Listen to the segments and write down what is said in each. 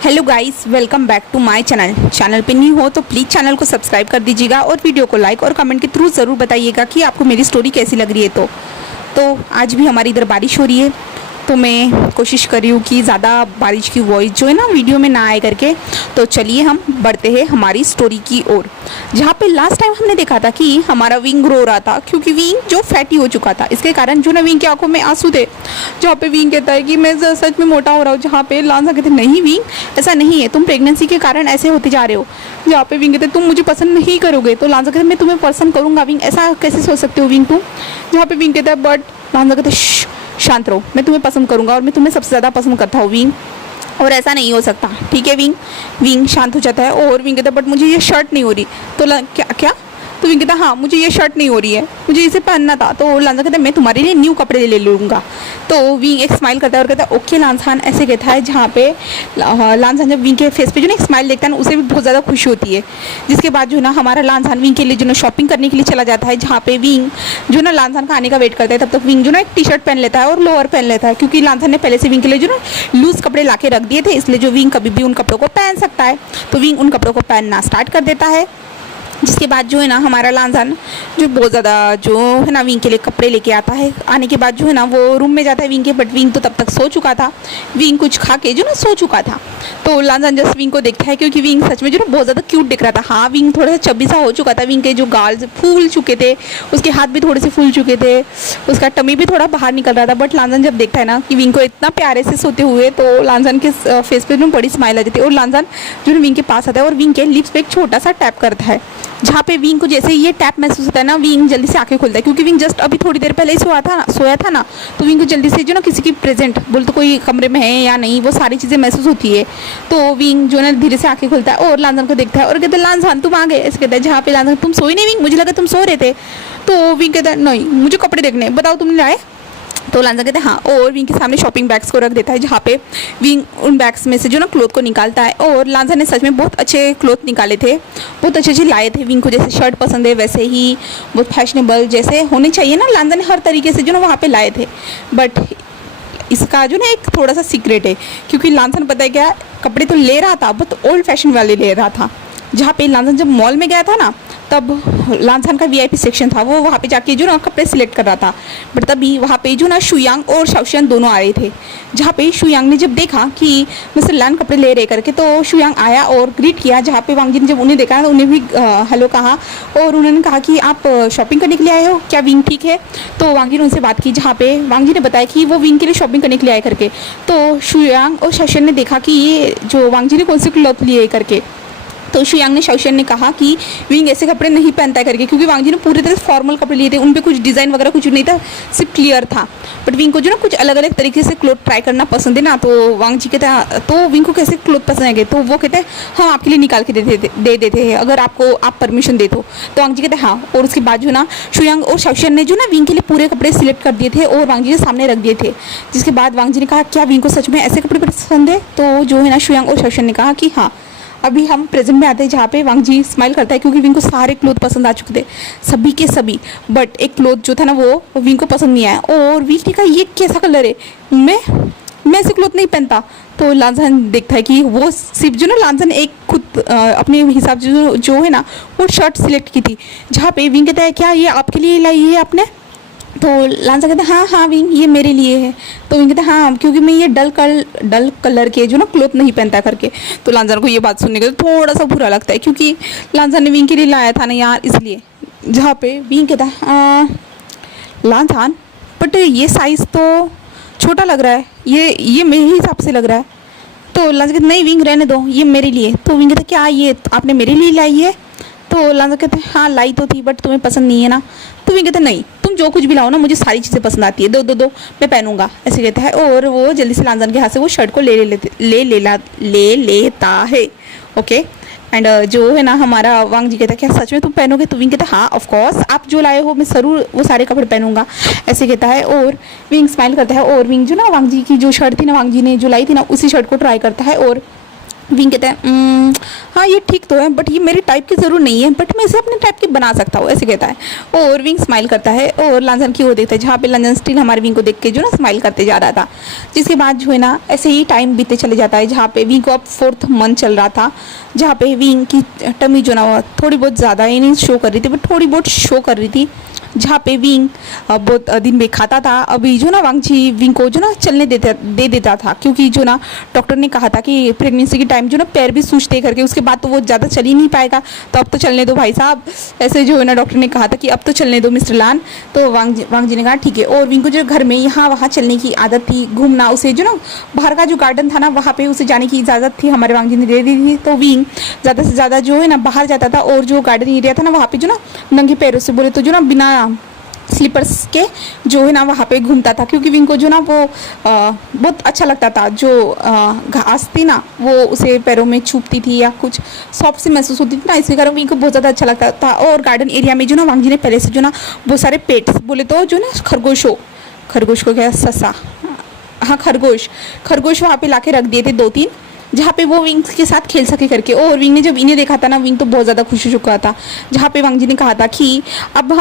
Hello guys, welcome back to my channel पे new हो तो प्लीज़ चैनल को सब्सक्राइब कर दीजिएगा और वीडियो को लाइक और कमेंट के थ्रू ज़रूर बताइएगा कि आपको मेरी स्टोरी कैसी लग रही है। तो आज भी हमारी इधर बारिश हो रही है, तो मैं कोशिश कर रही हूँ कि ज़्यादा बारिश की वॉइस जो है ना वीडियो में ना आए करके। तो चलिए हम बढ़ते हैं हमारी स्टोरी की ओर, जहाँ पे लास्ट टाइम हमने देखा था कि हमारा विंग रो रहा था क्योंकि विंग जो फैटी हो चुका था। इसके कारण जो ना विंग की आंखों में आंसू थे, जहाँ पे विंग कहता है कि मैं सच में मोटा हो रहा हूँ। जहाँ पे लांसा कहते नहीं विंग ऐसा नहीं है, तुम प्रेगनेंसी के कारण ऐसे होते जा रहे हो। जहाँ पे विंग कहते तुम मुझे पसंद नहीं करोगे, तो लांसा कहते मैं तुम्हें पसंद करूँगा विंग, ऐसा कैसे सोच सकते हो विंग तुम। जहाँ पे विंग कहता है बट लांसा कहते शांत रहो, मैं तुम्हें पसंद करूँगा और मैं तुम्हें सबसे ज़्यादा पसंद करता हूँ विंग, और ऐसा नहीं हो सकता। ठीक है विंग। विंग शांत हो जाता है और विंग कहता है बट मुझे ये शर्ट नहीं हो रही। तो क्या क्या तो विंग कहता हाँ मुझे ये शर्ट नहीं हो रही है, मुझे इसे पहनना था। तो लांसा कहता है मैं तुम्हारे लिए न्यू कपड़े ले लूँगा। तो विंग एक स्माइल करता है और कहता है ओके लांसान, ऐसे कहता है। जहाँ पे लांसान जब विंग के फेस पे जो ना एक स्माइल देखता है ना, उसे भी बहुत ज़्यादा खुशी होती है। जिसके बाद जो ना हमारा लांसान विंग के लिए जो ना शॉपिंग करने के लिए चला जाता है। जहाँ पे विंग जो ना लांसान का आने का वेट करता है, तब तक विंग जो ना एक टी शर्ट पहन लेता है और लोअर पहन लेता है, क्योंकि लांसान ने पहले से विंग के लिए जो ना लूज़ कपड़े ला के रख दिए थे, इसलिए जो विंग कभी भी उन कपड़ों को पहन सकता है। तो विंग उन कपड़ों को पहनना स्टार्ट कर देता है। जिसके बाद जो है ना हमारा लांसान जो बहुत ज़्यादा जो है ना विंग के लिए कपड़े लेके आता है। आने के बाद जो है ना वो रूम में जाता है विंग के, बट विंग तो तब तक सो चुका था। विंग कुछ खा के जो ना सो चुका था। तो लांसान जस्ट विंग को देखता है, क्योंकि विंग सच में जो ना बहुत ज़्यादा क्यूट दिख रहा था। हाँ विंग थोड़ा सा चब्बी सा हो चुका था, विंग के जो गाल फूल चुके थे, उसके हाथ भी थोड़े से फूल चुके थे, उसका टमी भी थोड़ा बाहर निकल रहा था। बट लांसान जब देखता है ना कि विंग को इतना प्यारे से सोते हुए, तो लांसान के फेस पे बड़ी स्माइल आ जाती है। और लांसान जो विंग के पास आता है और विंग के लिप्स पे एक छोटा सा टैप करता है। जहाँ पे विंग को जैसे ये टैप महसूस होता है ना, विंग जल्दी से आंखें खोलता है, क्योंकि विंग जस्ट अभी थोड़ी देर पहले ही सोया था ना। तो विंग को जल्दी से जो ना किसी की प्रेजेंट बोल तो कोई कमरे में है या नहीं, वो सारी चीज़ें महसूस होती है। तो विंग जो ना धीरे से आंखें खोलता है और लांसान को देखता है और कहता है लांसान तुम आ गए, ऐसे कहता है। जहाँ पे लांसान तुम सोए नहीं विंग, मुझे लगा तुम सो रहे थे। तो विंग कहता है नहीं मुझे कपड़े देखने, बताओ तुमने लाए। तो लांसान कहते हैं हाँ, और विंग के सामने शॉपिंग बैग्स को रख देता है। जहाँ पे विंग उन बैग्स में से जो ना क्लोथ को निकालता है, और लांसान ने सच में बहुत अच्छे क्लोथ निकाले थे, बहुत अच्छे लाए थे। विंग को जैसे शर्ट पसंद है वैसे ही बहुत फैशनेबल जैसे होने चाहिए ना, लांसान ने हर तरीके से जो ना वहाँ पे लाए थे। बट इसका जो ना एक थोड़ा सा सीक्रेट है, क्योंकि लांसान पता है क्या कपड़े तो ले रहा था, बहुत ओल्ड फैशन वाले ले रहा था। जहाँ पे लांसान जब मॉल में गया था ना, तब लांसान का वीआईपी सेक्शन था, वो वहाँ पे जाके जो ना कपड़े सिलेक्ट कर रहा था। बट तभी वहाँ पे जो ना शुयांग और शाओशियन दोनों आ रहे थे। जहाँ पे शुयांग ने जब देखा कि मिस्टर लान कपड़े ले रहे करके, तो शुयांग आया और ग्रीट किया। जहाँ पे वांग जी ने जब उन्हें देखा तो उन्हें भी हेलो कहा, और उन्होंने कहा कि आप शॉपिंग करने के लिए आए हो क्या, विंग ठीक है। तो वांग जी ने उनसे बात की, जहाँ पे वांग जी ने बताया कि वो विंग के लिए शॉपिंग करने के लिए आए करके। तो शुयांग और शाओशियन ने देखा कि ये जो वांग जी ने कौन से क्लॉथ लिए करके। तो शुयांग ने शाओशियन ने कहा कि विंग ऐसे कपड़े नहीं पहनता करके, क्योंकि वांग जी ने पूरी तरह फॉर्मल कपड़े लिए थे, उन पे कुछ डिज़ाइन वगैरह कुछ नहीं था, सिर्फ क्लियर था। बट विंग को जो ना कुछ अलग अलग तरीके से क्लोथ ट्राई करना पसंद है ना। तो वांग जी कहते हैं तो विंग को कैसे क्लोथ पसंद है, तो वो कहते हैं हम आपके लिए निकाल के दे देते हैं अगर आपको आप परमिशन दे दो। तो वांग जी कहते हैं हाँ। और उसके बाद जो ना शुयांग और शाओशियन ने जो ना विंग के लिए पूरे कपड़े सिलेक्ट कर दिए थे और वांग जी के सामने रख दिए थे। जिसके बाद वांग जी ने कहा क्या विंग को सच में ऐसे कपड़े पसंद है। तो जो है ना शुयांग और शाओशियन ने कहा कि हाँ। अभी हम प्रेजेंट में आते हैं, जहाँ पे वांग जी स्माइल करता है, क्योंकि विंग को सारे क्लोथ पसंद आ चुके थे, सभी के सभी। बट एक क्लोथ जो था ना वो विंग को पसंद नहीं आया, और विंग ने कहा ये कैसा कलर है, मैं ऐसे क्लोथ नहीं पहनता। तो लांसान देखता है कि वो सिर्फ जो ना लांसान एक खुद अपने हिसाब से जो है ना वो शर्ट सिलेक्ट की थी। जहाँ पे विंग कहता है क्या ये आपके लिए लाई है आपने। तो लांसान कहते हैं हाँ हाँ विंग ये मेरे लिए है। तो विंग कहते हैं हाँ क्योंकि मैं ये डल कलर के जो ना क्लोथ नहीं पहनता करके। तो लांसान को ये बात सुनने के थोड़ा सा बुरा लगता है, क्योंकि लांसान ने विंग के लिए लाया था ना यार, इसलिए। जहाँ पे विंग कहता है लांसान बट ये साइज़ तो छोटा लग रहा है, ये मेरे हिसाब से लग रहा है। तो लांसान कहते नहीं विंग रहने दो ये मेरे लिए। तो विंग कहते क्या ये आपने मेरे लिए लाई है। तो लांसान कहते हैं हाँ लाई तो थी बट तुम्हें पसंद नहीं है ना। तो विंग कहते नहीं तुम जो कुछ भी लाओ ना मुझे सारी चीज़ें पसंद आती है, दो मैं पहनूंगा, ऐसे कहता है। और वो जल्दी से लांसान के हाथ से वो शर्ट को ले लेता है। ओके। एंड जो है ना हमारा वांग जी कहता है क्या सच में तुम पहनोगे। तो विंग कहता है हाँ ऑफ कोर्स आप जो लाए हो मैं ज़रूर वो सारे कपड़े पहनूंगा, ऐसे कहता है। और विंग स्माइल करता है, और विंग जो ना वांग जी की जो शर्ट थी ना वांग जी ने जो लाई थी ना उसी शर्ट को ट्राई करता है और विंग कहता है हाँ ये ठीक तो है बट ये मेरी टाइप की ज़रूर नहीं है, बट मैं इसे अपने टाइप की बना सकता हूँ, ऐसे कहता है। और विंग स्माइल करता है और लांजन की ओर देखता है, जहाँ पे लांजन स्टिल हमारे विंग को देख के जो ना स्माइल करते जा रहा था। जिसके बाद जो है ना ऐसे ही टाइम बीते चले जाता है, जहाँ पे विंग को अब 4th मंथ चल रहा था, जहाँ पे विंग की टमी जो ना थोड़ी बहुत ज़्यादा ये नहीं शो कर रही थी बट थोड़ी बहुत शो कर रही थी, जहाँ पे विंग बहुत दिन में खाता था। अभी जो ना वांगजी विंग को जो ना चलने दे देता था, क्योंकि जो ना डॉक्टर ने कहा था कि प्रेगनेंसी के टाइम जो ना पैर भी सूजते करके, उसके बाद तो वो ज़्यादा चल ही नहीं पाएगा, तो अब तो चलने दो भाई साहब, ऐसे जो है ना डॉक्टर ने कहा था कि अब तो चलने दो मिस्टर लान। तो वांगजी ने कहा ठीक है। और विंग को जो घर में यहाँ वहाँ चलने की आदत थी, घूमना, उसे जो ना बाहर का जो गार्डन था ना वहाँ पे उसे जाने की इजाज़त थी, हमारे वांगजी ने दे दी थी। तो विंग ज़्यादा से ज़्यादा जो है ना बाहर जाता था, और जो गार्डन एरिया था ना वहाँ पे जो ना नंगे पैरों से बोले तो जो ना बिना स्लीपर्स के जो है ना वहाँ पे घूमता था, क्योंकि विंग को जो ना वो बहुत अच्छा लगता था, जो घास थी ना वो उसे पैरों में छुपती थी या कुछ सॉफ्ट सी महसूस होती थी ना, इसके कारण विंग को बहुत ज़्यादा अच्छा लगता था। और गार्डन एरिया में जो ना वांगजी ने पहले से जो ना बहुत सारे पेट्स बोले तो जो ना खरगोश को क्या ससा, हाँ खरगोश वहाँ पे ला के रख दिए थे 2-3, जहाँ पे वो विंग के साथ खेल सके करके। और विंग ने जब इन्हें देखा था ना, विंग तो बहुत ज़्यादा खुश हो चुका था, जहाँ पे वांगजी ने कहा था कि अब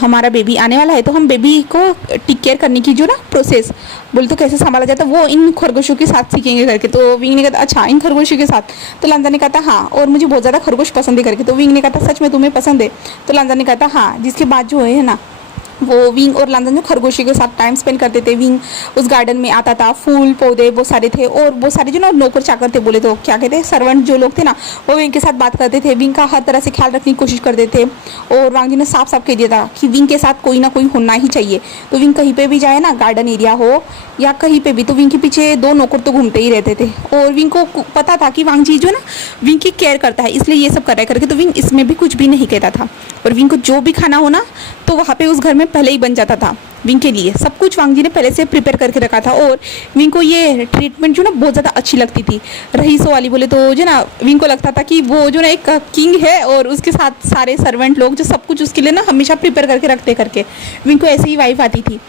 हमारा बेबी आने वाला है, तो हम बेबी को टेक केयर करने की जो ना प्रोसेस बोले तो कैसे संभाला जाता वो इन खरगोशों के साथ सीखेंगे करके। तो विंग ने कहा अच्छा इन खरगोशों के साथ, तो लांजा ने कहा था हाँ, और मुझे बहुत ज़्यादा खरगोश पसंद है करके। तो विंग ने कहा था सच में तुम्हें पसंद है? तो लांजा ने कहा था हाँ। जिसके बाद जो है ना वो विंग और लांजन जो खरगोशी के साथ टाइम स्पेंड करते थे। विंग उस गार्डन में आता था, फूल पौधे वो सारे थे, और वो सारे जो ना नौकर चाकर थे बोले तो क्या कहते हैं सर्वेंट जो लोग थे ना, वो विंग के साथ बात करते थे, विंग का हर तरह से ख्याल रखने की कोशिश करते थे। और वांगजी ने साफ साफ कह दिया था कि विंग के साथ कोई ना कोई होना ही चाहिए। तो विंग कहीं पर भी जाए ना, गार्डन एरिया हो या कहीं पर भी, तो विंग के पीछे 2 नौकर तो घूमते ही रहते थे। और विंग को पता था कि वांगजी जो ना विंग की केयर करता है, इसलिए ये सब कर रहा है करके। तो विंग इसमें भी कुछ भी नहीं कहता था। और विंग को जो भी खाना हो ना तो वहाँ पे उस घर में पहले ही बन जाता था। विंग के लिए सब कुछ वांगजी ने पहले से प्रिपेयर करके रखा था। और विंग को ये ट्रीटमेंट जो ना बहुत ज़्यादा अच्छी लगती थी, रईसों वाली बोले तो जो ना विंग को लगता था कि वो जो ना एक किंग है, और उसके साथ सारे सर्वेंट लोग जो सब कुछ उसके लिए ना हमेशा प्रिपेयर करके रखते करके। विंग को ऐसे ही वाइफ आती थी।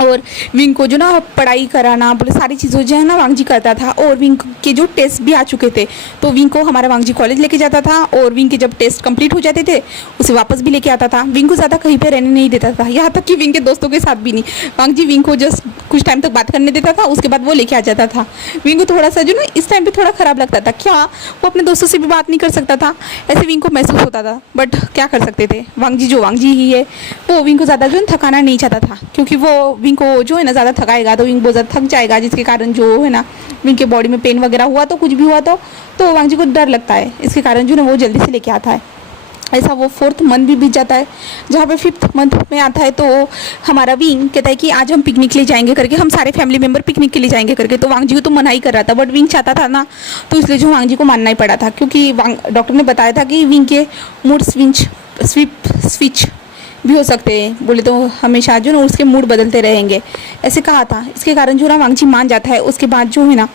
और विंग को जो ना पढ़ाई कराना बोले सारी चीज़ों जो है ना वांगजी करता था। और विंग के जो टेस्ट भी आ चुके थे, तो विंग को हमारा वांगजी कॉलेज लेके जाता था, और विंग के जब टेस्ट कंप्लीट हो जाते थे उसे वापस भी लेके आता था। विंग को ज़्यादा कहीं पे रहने नहीं देता था, यहाँ तक कि विंग के दोस्तों के साथ भी नहीं। वांगजी विंग को जस्ट कुछ टाइम तक बात करने देता था, उसके बाद वो लेके आ जाता था। विंग को थोड़ा सा जो ना इस टाइम पर थोड़ा ख़राब लगता था, क्या वो अपने दोस्तों से भी बात नहीं कर सकता था, ऐसे विंग को महसूस होता था। बट क्या कर सकते थे, वांगजी ही है, वो विंग को ज़्यादा जो है थकाना नहीं चाहता था, क्योंकि वो विंग को जो है ना ज़्यादा थकाएगा तो विंग बहुत ज़्यादा थक जाएगा, जिसके कारण जो है ना विंग के बॉडी में पेन वगैरह हुआ तो कुछ भी हुआ तो वांगजी को डर लगता है, इसके कारण जो ना वो जल्दी से लेके आता है। ऐसा वो 4th मंथ भी बीत जाता है, जहाँ पे 5th मंथ में आता है तो हमारा विंग कहता है कि आज हम पिकनिक के लिए जाएंगे करके, हम सारे फैमिली मेम्बर पिकनिक के लिए जाएंगे करके। तो वांगजी को तो मना ही कर रहा था, बट विंग चाहता था ना, तो इसलिए जो वांगजी को मानना ही पड़ा था, क्योंकि डॉक्टर ने बताया था कि विंग के मूड स्विच भी हो सकते हैं, बोले तो हमेशा जो ना उसके मूड बदलते रहेंगे, ऐसे कहा था। इसके कारण जो ना वांगजी मान जाता है। उसके बाद जो है ना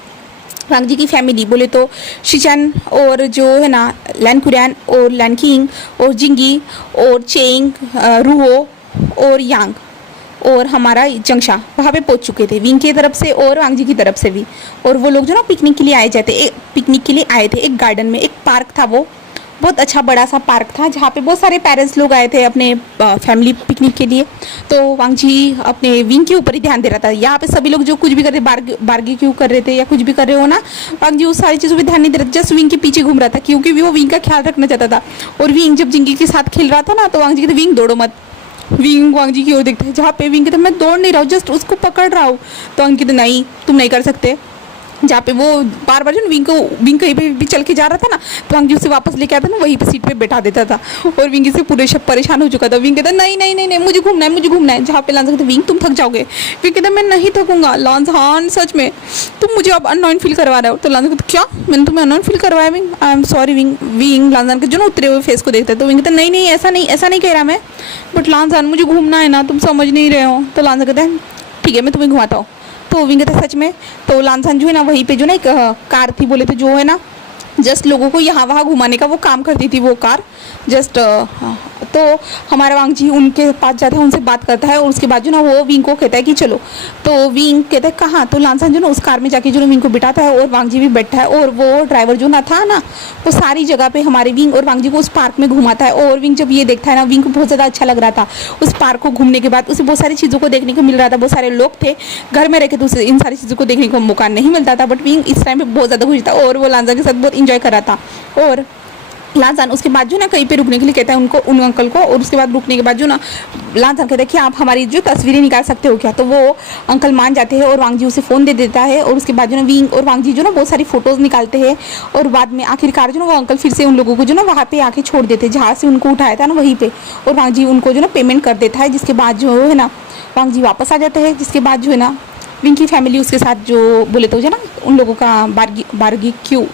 वांगजी की फैमिली बोले तो शिचन और जो है ना लैन कुरैन और लैन किंग और जिंगी और चेंग, रूहो और यांग और हमारा जंगशा वहाँ पे पहुँच चुके थे, विंग की तरफ से और वांगजी की तरफ से भी। और वो लोग जो ना पिकनिक के लिए आए थे एक गार्डन में, एक पार्क था, वो बहुत अच्छा बड़ा सा पार्क था, जहाँ पे बहुत सारे पेरेंट्स लोग आए थे अपने फैमिली पिकनिक के लिए। तो वांगजी अपने विंग के ऊपर ही ध्यान दे रहा था। यहाँ पे सभी लोग जो कुछ भी कर रहे, बारबेक्यू कर रहे थे या कुछ भी कर रहे हो ना, वांगजी उस सारी चीज़ों पे ध्यान नहीं दे रहा, जस्ट विंग के पीछे घूम रहा था, क्योंकि वो विंग का ख्याल रखना चाहता था। और विंग जब जिंगी के साथ खेल रहा था ना, तो वांगजी कहते विंग दौड़ो मत। विंग वांगजी की ओर देखता है, जहाँ पे विंग कहते मैं दौड़ नहीं रहा हूँ, जस्ट उसको पकड़ रहा हूँ। तो वांगजी कहते नहीं तुम नहीं कर सकते। जहाँ पे वो बार बार जो विंग कहीं पे भी चल के जा रहा था ना, तो वांगजी उसे वापस लेके आता ना, वहीं पे सीट पे बैठा देता था। और विंग से पूरे शब परेशान हो चुका था। विंग कहता नहीं मुझे घूमना है। जहाँ पे लांजा कहता विंग तुम थक जाओगे। विंग कहता मैं नहीं थकूंगा लांजान, सच में तुम मुझे अब अननोन फील करवा रहे हो। तो लांजा कहता क्या मैंने तुम्हें अननोन फील करवाया Wing, I am sorry Wing लांजान के जो ना उतरे हुए फेस को देखता है। तो विंग कहता नहीं ऐसा नहीं कह रहा मैं, बट लांजान मुझे घूमना है ना, तुम समझ नहीं रहे हो। तो लांजा कहता है ठीक है मैं तुम्हें घुमाता हूँ। तो विंग कहता सच में। तो लांजान जो है ना वहीं पे जो ना एक कार थी बोले तो जो है ना जस्ट लोगों को यहाँ वहाँ घुमाने का वो काम करती थी वो कार, जस्ट तो हमारा वांग जी उनके पास जाता है, उनसे बात करता है और उसके बाद जो ना वो विंग को कहता है कि चलो। तो विंग कहता है कहाँ, तो लानसान जो ना उस कार में जाके जो ना विंग को बिठाता है और वांग जी भी बैठा है और वो ड्राइवर जो ना था ना वो सारी जगह पे हमारे विंग और वांग जी को उस पार्क में घुमाता है। और विंग जब ये देखता है ना, विंग को बहुत ज़्यादा अच्छा लग रहा था उस पार्क को घूमने के बाद। उसे बहुत सारी चीज़ों को देखने को मिल रहा था, बहुत सारे लोग थे, घर में रह के तो उसे इन सारी चीज़ों को देखने को मौका नहीं मिलता था। बट विंग इस टाइम पे बहुत ज़्यादा खुश था और वो लांजा के साथ बहुत इंजॉय कर रहा था। और लांजान उसके बाद जो ना कहीं पे रुकने के लिए कहता है उनको, उन अंकल को। और उसके बाद रुकने के बाद जो ना लांजान कहता है कि आप हमारी जो तस्वीरें निकाल सकते हो क्या। तो वो अंकल मान जाते हैं और वांग जी उसे फ़ोन दे देता है। और उसके बाद जो ना विंग और वांग जी जो ना बहुत सारी फ़ोटोज़ निकालते हैं। और बाद में आखिरकार जो ना वो अंकल फिर से उन लोगों को जो ना वहाँ पे आके छोड़ देते हैं जहाँ से उनको उठाया था ना वहीं पे। और वांग जी उनको जो ना पेमेंट कर देता है, जिसके बाद जो है ना वांग जी वापस आ जाते हैं। जिसके बाद जो है ना विंग की फैमिली उसके साथ जो बोले तो जो ना उन लोगों का बारबेक्यू,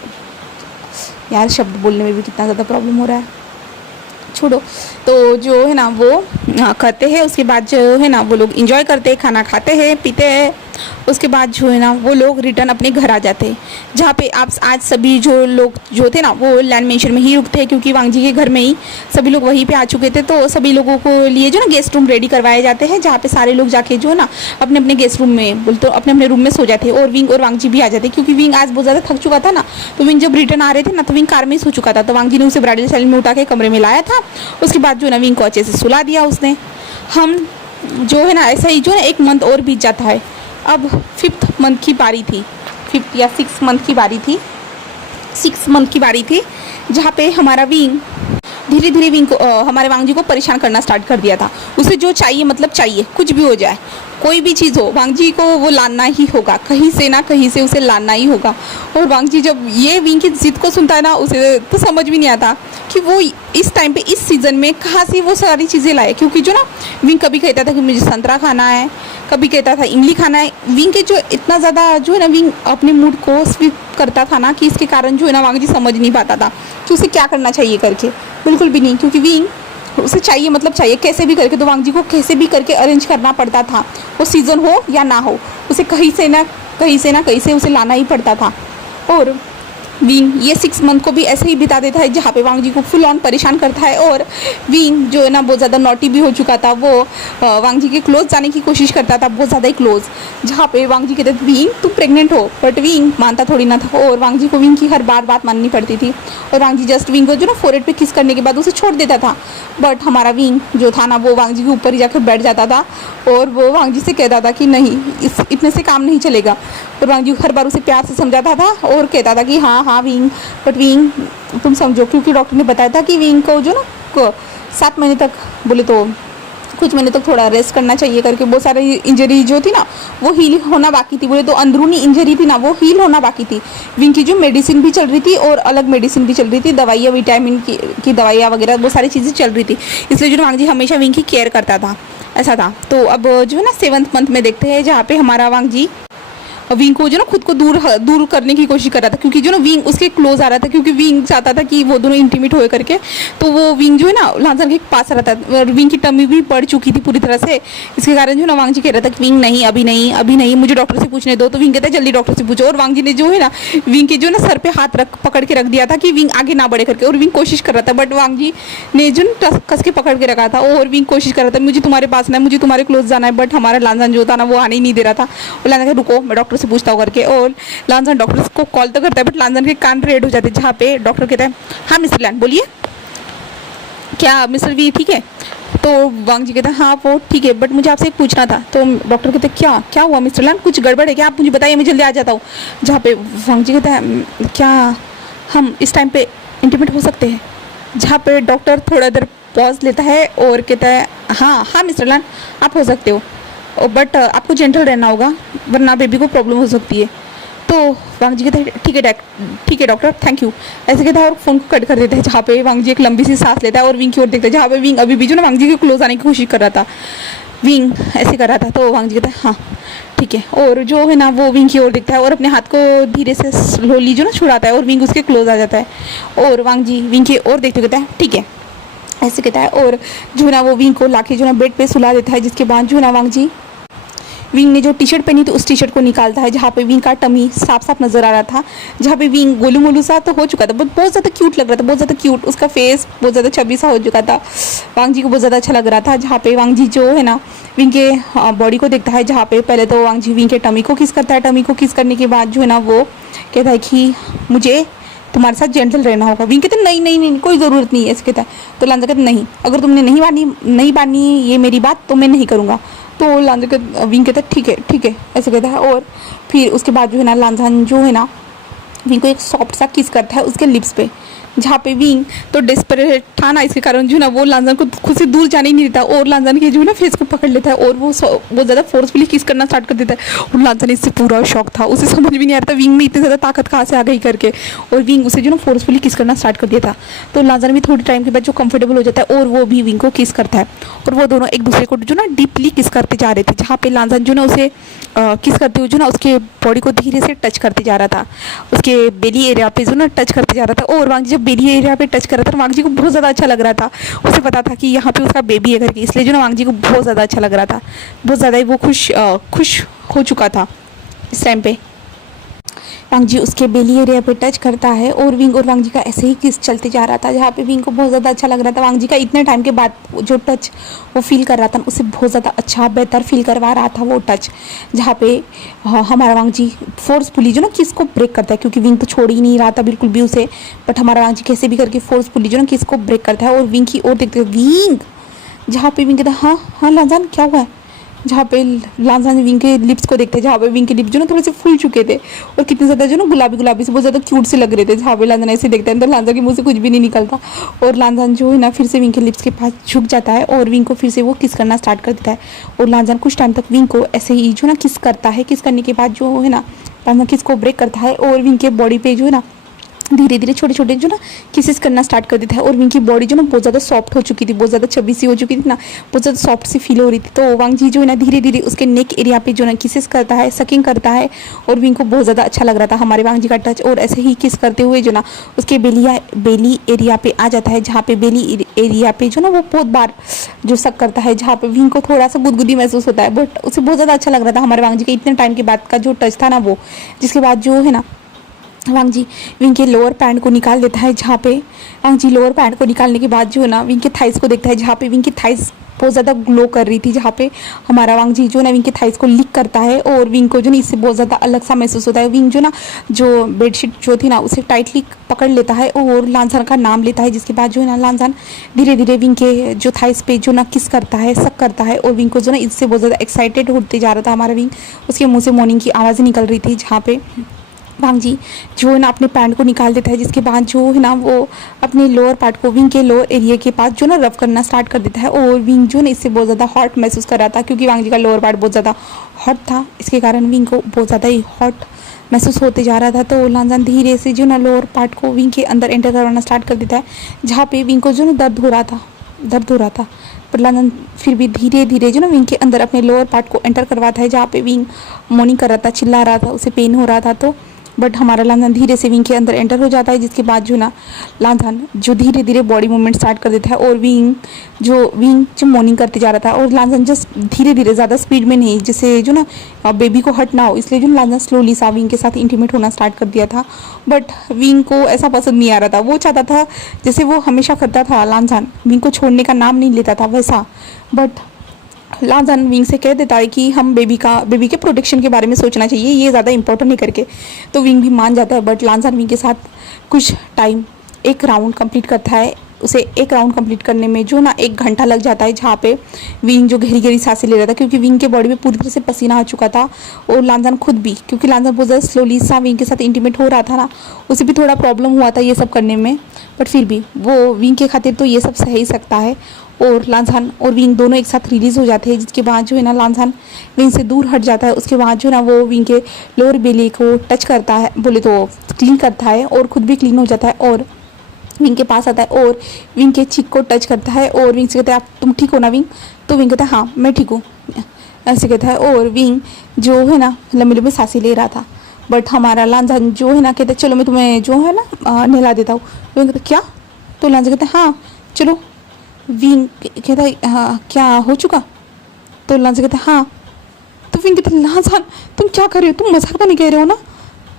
यार शब्द बोलने में भी कितना ज़्यादा प्रॉब्लम हो रहा है, छोड़ो। तो जो है ना वो करते हैं। उसके बाद जो है ना वो लोग इंजॉय करते हैं, खाना खाते हैं, पीते हैं। उसके बाद जो है ना वो लोग रिटर्न अपने घर आ जाते हैं, जहाँ पे आप आज सभी जो लोग जो थे ना वो लैंड मेंशन में ही रुकते हैं, क्योंकि वांग जी के घर में ही सभी लोग वहीं पे आ चुके थे। तो सभी लोगों को लिए जो ना गेस्ट रूम रेडी करवाए जाते हैं, जहाँ पे सारे लोग जाके जो है ना अपने अपने गेस्ट रूम में बोलते तो अपने अपने रूम में सो जाते हैं। और विंग और वांग जी भी आ जाते, क्योंकि विंग आज बहुत ज़्यादा थक चुका था ना। तो विंग जब रिटर्न आ रहे थे ना तो विंग कार में ही सो चुका था। तो वांग जी ने उसे ब्राइडल सैलून में उठा के कमरे में लाया था। उसके बाद जो ना विंग को अच्छे से सुला दिया उसने। हम जो है ना ऐसा ही जो है एक मंथ और बीत जाता है। अब 5th मंथ की बारी थी, 5th या 6th मंथ की बारी थी, 6th मंथ की बारी थी, जहाँ पे हमारा विंग धीरे धीरे विंग को हमारे वांग जी को परेशान करना स्टार्ट कर दिया था। उसे जो चाहिए मतलब चाहिए, कुछ भी हो जाए, कोई भी चीज़ हो, वांग जी को वो लाना ही होगा, कहीं से ना कहीं से उसे लाना ही होगा। और वांग जी जब ये विंग की जिद को सुनता है ना, उसे तो समझ भी नहीं आता कि वो इस टाइम पे इस सीज़न में कहाँ से वो सारी चीज़ें लाए। क्योंकि जो ना विंग कभी कहता था कि मुझे संतरा खाना है, कभी कहता था इमली खाना है। विंग के जो इतना ज़्यादा जो है ना विंग अपने मूड को स्विप करता था ना, कि इसके कारण जो है ना वांग जी समझ नहीं पाता था कि उसे क्या करना चाहिए करके, बिल्कुल भी नहीं। क्योंकि विंग उसे चाहिए मतलब चाहिए कैसे भी करके, तो वांग जी को कैसे भी करके अरेंज करना पड़ता था, वो सीज़न हो या ना हो, उसे कहीं से ना कहीं से उसे लाना ही पड़ता था। और विंग ये 6 मंथ को भी ऐसे ही बिता देता है, जहाँ पे वांग जी को फुल ऑन परेशान करता है। और विंग जो है ना बहुत ज़्यादा नॉटी भी हो चुका था, वो वांग जी के क्लोज जाने की कोशिश करता था, बहुत ज़्यादा ही क्लोज, जहाँ पे वांग जी कहते थे विंग तुम प्रेग्नेंट हो, बट विंग मानता थोड़ी ना था। और वांग जी को विंग की हर बात माननी पड़ती थी। और वांग जी जस्ट विंग को जो ना फोरहेड पे किस करने के बाद उसे छोड़ देता था। बट हमारा विंग जो था ना वो वांग जी के ऊपर ही जाकर बैठ जाता था और वो वांग जी से कहता था कि नहीं, इतने से काम नहीं चलेगा। और वांग जी हर बार उसे प्यार से समझाता था और कहता था कि हाँ विंग, बट विंग तुम समझो, क्योंकि डॉक्टर ने बताया था कि विंग को जो ना 7 महीने तक, बोले तो कुछ महीने तक थोड़ा रेस्ट करना चाहिए करके। बहुत सारी इंजरी जो थी ना वो हील होना बाकी थी, बोले तो अंदरूनी इंजरी थी ना वो हील होना बाकी थी। विंग की जो मेडिसिन भी चल रही थी और अलग मेडिसिन भी चल रही थी, दवाइयाँ, विटामिन की दवाइयाँ वगैरह बहुत सारी चीज़ें चल रही थी। इसलिए जो वांग जी हमेशा विंग की केयर करता था, ऐसा था। तो अब जो है ना 7th मंथ में देखते हैं, जहाँ पे हमारा वांग जी विंग को जो ना खुद को दूर करने की कोशिश कर रहा था, क्योंकि जो ना विंग उसके क्लोज आ रहा था, क्योंकि विंग चाहता था कि वो दोनों इंटीमेट होए करके। तो वो विंग जो है ना लांसन के पास आ रहा था, और विंग की टमी भी बढ़ चुकी थी पूरी तरह से। इसके कारण जो ना वांग जी कह रहा था कि विंग नहीं, अभी नहीं, मुझे डॉक्टर से पूछने दो। तो विंग कहता है जल्दी डॉक्टर से पूछो। और वांग जी ने जो है ना विंग के जो ना सर पे हाथ पकड़ के रख दिया था कि विंग आगे ना बढ़े करके। और विंग कोशिश कर रहा था, बट वांग जी ने जो कस के पकड़ के रखा था। और विंग कोशिश कर रहा था मुझे तुम्हारे पास ना, मुझे तुम्हारे क्लोज जाना है, बट हमारा लांसन जो था ना वो आने ही नहीं दे रहा था। और लांसन रुको मैं डॉक्टर से पूछता हूँ करके। और लांसन डॉक्टर को कॉल तो करता है, बट लांसन के कान रेड हो जाते हैं, जहाँ पे डॉक्टर कहता है हाँ मिस्टर लैन बोलिए, क्या मिस्टर वी ठीक है। तो वांग जी कहता है हाँ वो ठीक है, बट मुझे आपसे एक पूछना था। तो डॉक्टर कहते हैं क्या हुआ मिस्टर लैन, कुछ गड़बड़ है क्या, आप मुझे बताइए, मैं जल्दी आ जाता हूँ। जहाँ पे वांग जी कहता है क्या हम इस टाइम पे इंटीमेट हो सकते हैं। जहाँ पे डॉक्टर थोड़ा देर पॉज लेता है और कहता है हाँ मिस्टर लैन आप हो सकते हो, बट आपको जेंटल रहना होगा वरना बेबी को प्रॉब्लम हो सकती है। तो वांग जी कहते हैं ठीक है डॉक्टर थैंक यू, ऐसे कहता है और फ़ोन को कट कर देता है। जहाँ पे वांग जी एक लंबी सी सांस लेता है और विंग की ओर देखता है, जहाँ पे विंग अभी भी जो ना वांग जी के क्लोज आने की कोशिश कर रहा था, विंग ऐसे कर रहा था। तो वांग जी कहता है हाँ ठीक है, और जो है ना वो विंग की ओर देखता है और अपने हाथ को धीरे से स्लोली जो ना छुड़ाता है और विंग उसके क्लोज आ जाता है। और वांग जी विंग की ओर देखते कहता है ठीक है, ऐसे कहता है। और जो ना वो विंग को लाके जो ना बेड पे सुला देता है, जिसके बाद जो ना वांग जी विंग ने जो टी शर्ट पहनी थी उस टी शर्ट को निकालता है, जहाँ पे विंग का टमी साफ साफ नजर आ रहा था, जहाँ पे विंग गोलू मोलू सा तो हो चुका था, बट बहुत ज़्यादा क्यूट लग रहा था, बहुत ज़्यादा क्यूट, उसका फेस बहुत ज़्यादा छबी सा हो चुका था। वांग जी को बहुत ज़्यादा अच्छा लग रहा था, जहाँ पे वांग जी जो है ना विंग के बॉडी को देखता है, जहाँ पे पहले तो वांग जी विंग के टमी को किस करता है, टमी को किस करने के बाद जो है ना वो कहता है कि मुझे तुम्हारे साथ जेंटल रहना होगा। विंग कहते नहीं नहीं नहीं कोई ज़रूरत नहीं है ऐसे कहता है। तो लांजा कहते नहीं, अगर तुमने नहीं मानी ये मेरी बात तो मैं नहीं करूँगा। तो लांजा के विंग कहता है ठीक है ऐसे कहता है। और फिर उसके बाद जो है ना लांजान जो है ना विंग को एक सॉफ्ट सा किस करता है उसके लिप्स पे, जहाँ पे विंग तो डेस्परेट था ना, इसके कारण जो है ना वो लांजान को खुद से दूर जाने ही नहीं देता और लांजान के जो है ना फेस को पकड़ लेता है और वो बहुत ज़्यादा फोर्सफुली किस करना स्टार्ट कर देता है। और लांजान इससे पूरा शौक था, उसे समझ भी नहीं आ रहा था विंग में इतनी ज़्यादा ताकत कहाँ से आ गई करके, और विंग उसे जो ना फोर्सफुली किस करना स्टार्ट कर दिया था। तो लांजान भी थोड़ी टाइम के बाद जो कंफर्टेबल हो जाता है और वो भी विंग को किस करता है, और वो दोनों एक दूसरे को जो ना डीपली किस करते जा रहे थे, जहाँ पे लांजान जो ना उसे किस करते हुए जो ना उसके बॉडी को धीरे से टच करते जा रहा था, उसके बेली एरिया पे जो ना टच करते जा रहा था। और वांग जी जब बेली एरिया पे टच कर रहा था वांग जी को बहुत ज़्यादा अच्छा लग रहा था, उसे पता था कि यहाँ पे उसका बेबी है करके, इसलिए जो ना वांग जी को बहुत ज़्यादा अच्छा लग रहा था, बहुत ज़्यादा ही वो खुश हो चुका था इस टाइम पे। वांग जी उसके बेली एरिया पे टच करता है और विंग और वांग जी का ऐसे ही किस चलते जा रहा था, जहाँ पे विंग को बहुत ज़्यादा अच्छा लग रहा था। वांग जी का इतने टाइम के बाद जो टच वो फील कर रहा था उसे बहुत ज़्यादा अच्छा बेहतर फील करवा रहा था वो टच, जहाँ पे हमारा वांग जी फोर्सफुली जो ना किस को ब्रेक करता है, क्योंकि विंग तो छोड़ ही नहीं रहा था बिल्कुल भी उसे, बट हमारा वांग जी कैसे भी करके फोर्सफुली जो ना किस को ब्रेक करता है। और विंग की ओर देखते विंग, जहाँ पे विंग कहता है हाँ लांजान क्या हुआ है, जहाँ पे लांजान विंग के लिप्स को देखते हैं, जहाँ पे विंग के लिप्स जो ना थोड़े से फूल चुके थे और कितने ज़्यादा जो ना गुलाबी से बहुत ज़्यादा क्यूट से लग रहे थे, जहाँ पे लांजान ऐसे देखते हैं तो लांजान के मुंह से कुछ भी नहीं निकलता, और लांजान जो है ना फिर से विंग के लिप्स के पास झुक जाता है और विंग को फिर से वो किस करना स्टार्ट कर देता है। और लांजान कुछ टाइम तक विंग को ऐसे ही जो ना किस करता है, किस करने के बाद जो है ना लांजान किस को ब्रेक करता है और विंग के बॉडी पे जो है ना धीरे धीरे छोटे छोटे जो ना किसेस करना स्टार्ट कर देता है। और विंग की बॉडी जो ना बहुत ज़्यादा सॉफ्ट हो चुकी थी, बहुत ज़्यादा छबी सी हो चुकी थी ना, बहुत ज़्यादा सॉफ्ट सी फील हो रही थी। तो वांग जी जो है ना धीरे धीरे उसके नेक एरिया पे जो ना किसेस करता है, सकिंग करता है, और विंग को बहुत ज़्यादा अच्छा लग रहा था हमारे वांग जी का टच। और ऐसे ही किस करते हुए जो ना उसके बेली एरिया पे आ जाता है, जहाँ पे बेली एरिया पे जो ना वो बहुत बार जो सक करता है, जहाँ पे विंग को थोड़ा सा गुदगुदी महसूस होता है, बट उसे बहुत ज़्यादा अच्छा लग रहा था हमारे वांग जी के इतने टाइम के बाद का जो टच था ना वो। जिसके बाद जो है ना वांग जी विंग के लोअर पैंट को निकाल देता है, जहाँ पे वांग जी लोअर पैंट को निकालने के बाद जो है ना विंग के थाइस को देखता है, जहाँ पे विंग की थाइस बहुत ज़्यादा ग्लो कर रही थी, जहाँ पे हमारा वांग जी जो ना विंग के थाइस को लिक करता है और विंग को जो ना इससे बहुत ज़्यादा अलग सा महसूस होता है। विंग जो ना जो बेडशीट जो थी ना उसे टाइटली पकड़ लेता है और लांजान का नाम लेता है, जिसके बाद जो है ना लांजान धीरे धीरे विंग के जो थाइस पे जो ना किस करता है, सक करता है, और विंग को जो ना इससे बहुत ज़्यादा एक्साइटेड होते जा रहा था हमारा विंग। उसके मुँह से मॉर्निंग की आवाज़ें निकल रही थी, जहाँ पे वांग जी जो है ना अपने पैंट को निकाल देता है, जिसके बाद जो है ना वो अपने लोअर पार्ट को विंग के लोअर एरिया के पास जो ना रब करना स्टार्ट कर देता है। और विंग जो ना इससे बहुत ज़्यादा हॉट महसूस कर रहा था, क्योंकि वांग जी का लोअर पार्ट बहुत ज़्यादा हॉट था, इसके कारण विंग को बहुत ज़्यादा ही हॉट महसूस होते जा रहा था। तो लांजान धीरे से जो ना लोअर पार्ट को विंग के अंदर एंटर करवाना स्टार्ट कर देता है, जहाँ पे विंग को जो ना दर्द हो रहा था, पर लांजान फिर भी धीरे धीरे जो ना विंग के अंदर अपने लोअर पार्ट को एंटर करवाता है, जहाँ पे विंग मॉर्निंग कर रहा था, चिल्ला रहा था, उसे पेन हो रहा था। तो बट हमारा लांजान धीरे से विंग के अंदर एंटर हो जाता है, जिसके बाद जो ना लांजान जो धीरे धीरे बॉडी मूवमेंट स्टार्ट कर देता है, और विंग जो मॉर्निंग करते जा रहा था, और लांजान जस्ट धीरे धीरे ज़्यादा स्पीड में नहीं, जिससे जो ना बेबी को हट ना हो, इसलिए जो लांजान स्लोली सा विंग के साथ इंटीमेट होना स्टार्ट कर दिया था। बट विंग को ऐसा पसंद नहीं आ रहा था, वो चाहता था जैसे वो हमेशा करता था, लांजान विंग को छोड़ने का नाम नहीं लेता था वैसा। बट लांजान विंग से कह देता है कि हम बेबी के प्रोटेक्शन के बारे में सोचना चाहिए, ये ज़्यादा इंपॉर्टेंट नहीं करके। तो विंग भी मान जाता है, बट लांजान विंग के साथ कुछ टाइम एक राउंड कंप्लीट करता है। उसे एक राउंड कंप्लीट करने में जो ना 1 घंटा लग जाता है, जहाँ पे विंग जो गहरी गहरी सांसें ले रहा था, क्योंकि विंग के बॉडी में पूरी तरह से पसीना आ चुका था। और लांजान खुद भी, क्योंकि लांजान बहुत ज़्यादा स्लोली सा विंग के साथ इंटीमेट हो रहा था ना, उसे भी थोड़ा प्रॉब्लम हुआ था ये सब करने में, बट फिर भी वो विंग के खातिर तो ये सब सह ही सकता है। और लांजान और विंग दोनों एक साथ रिलीज़ हो जाते हैं, जिसके बाद जो है ना लांजान विंग से दूर हट जाता है। उसके बाद जो है ना वो विंग के लोअर बेली को टच करता है, बोले तो क्लीन करता है, और खुद भी क्लीन हो जाता है, और विंग के पास आता है और विंग के चिक को टच करता है, और विंग से कहता है आप तुम ठीक हो ना विंग? तो विंग कहता है हाँ मैं ठीक हूँ, ऐसे कहता है। और विंग जो है ना लंबी लंबी सांसें ले रहा था, बट हमारा लांजान जो है ना कहता है चलो मैं तुम्हें जो है ना नहला देता हूँ। विंग कहता क्या? तो लांजान कहता है हाँ चलो। विंग कहता है हाँ क्या हो चुका? तो लांजान कहता है हाँ। तो विंग कहता लांजान तुम क्या कर रहे हो, तुम मजाक तो नहीं कह रहे हो ना।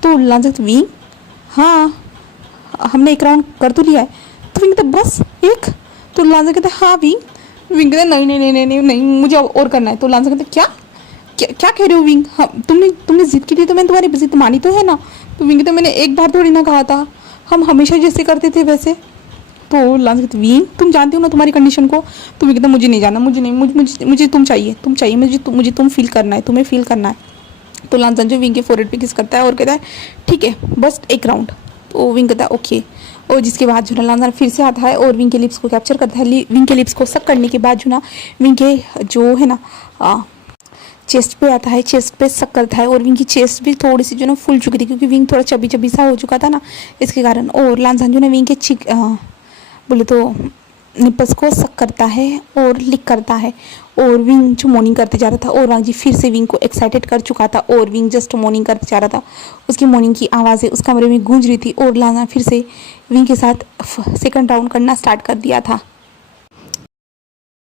तो लांजान कहता विंग हाँ हमने एक राउंड कर तो लिया है। तो विंग कहता बस एक। तो लांजान कहता हाँ विंग कहता नहीं नहीं नहीं नहीं नहीं नहीं मुझे और करना है। तो लांजान कहता क्या क्या क्या कह रहे हो विंग, हम तुमने जिद की थी तो मैंने तुम्हारी जिद मानी तो है ना। तो विंग कहता मैंने एक बार थोड़ी ना कहा था, हम हमेशा जैसे करते थे वैसे। तो लांस कहते विंग तुम जानते हो ना तुम्हारी कंडीशन को। तो विंग कहता मुझे नहीं जानना, मुझे नहीं मुझे तुम चाहिए मुझे तुम फील करना है, तुम्हें फील करना है। तो लांसन जो विंग के फोरहेड पे किस करता है और कहता है ठीक है बस एक राउंड। तो विंग कहता है ओके। और जिसके बाद जो ना लांसन फिर से आता है और विंग के लिप्स को कैप्चर करता है। विंग के लिप्स को सक करने के बाद जो ना विंग के जो है ना चेस्ट पे आता है, चेस्ट पे सक करता है और विंग की चेस्ट भी थोड़ी सी जो ना फूल चुकी थी क्योंकि विंग थोड़ा चबी चबी सा हो चुका था ना इसके कारण। और लांसन जो ना विंग के बोले तो निपल्स को सक करता है और लिक करता है। और विंग जो मॉर्निंग करते जा रहा था और वांगजी फिर से विंग को एक्साइटेड कर चुका था और विंग जस्ट मॉर्निंग करते जा रहा था। उसकी मॉर्निंग की आवाज़ें उस कमरे में गूंज रही थी और लाना फिर से विंग के साथ सेकंड राउंड करना स्टार्ट कर दिया था।